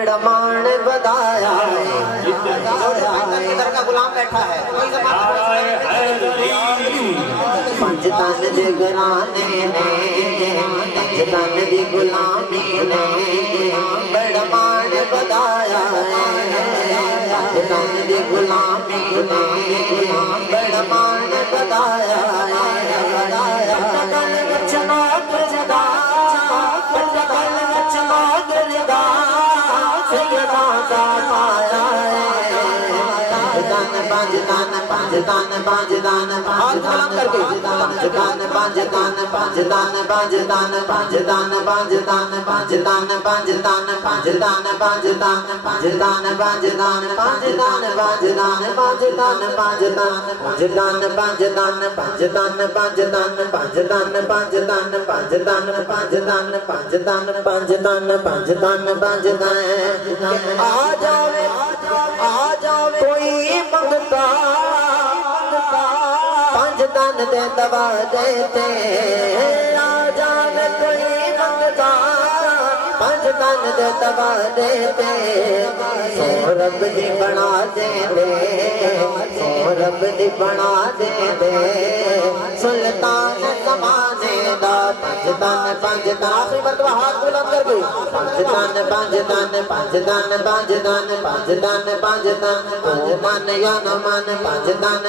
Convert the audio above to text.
बड़ा मान बधाया इधर का गुलाम बैठा है पंचतन दे घराने ने पंचतन दी गुलामी ने बड़ा मान बधाया पंचतन दी गुलामी ने बड़ा मान बधाया आ जावे कोई मंगता पंज तन दे दवा देते आ जावे कोई मंगता पंज तन दे दवा देते सो रब दी बना दे सो रब दी बना दे सुल्तान जमाने दा पंज तन आखिरी मरतबा हाथ बुलंद कर गई पंज तन ओ मन या न मन पंज तन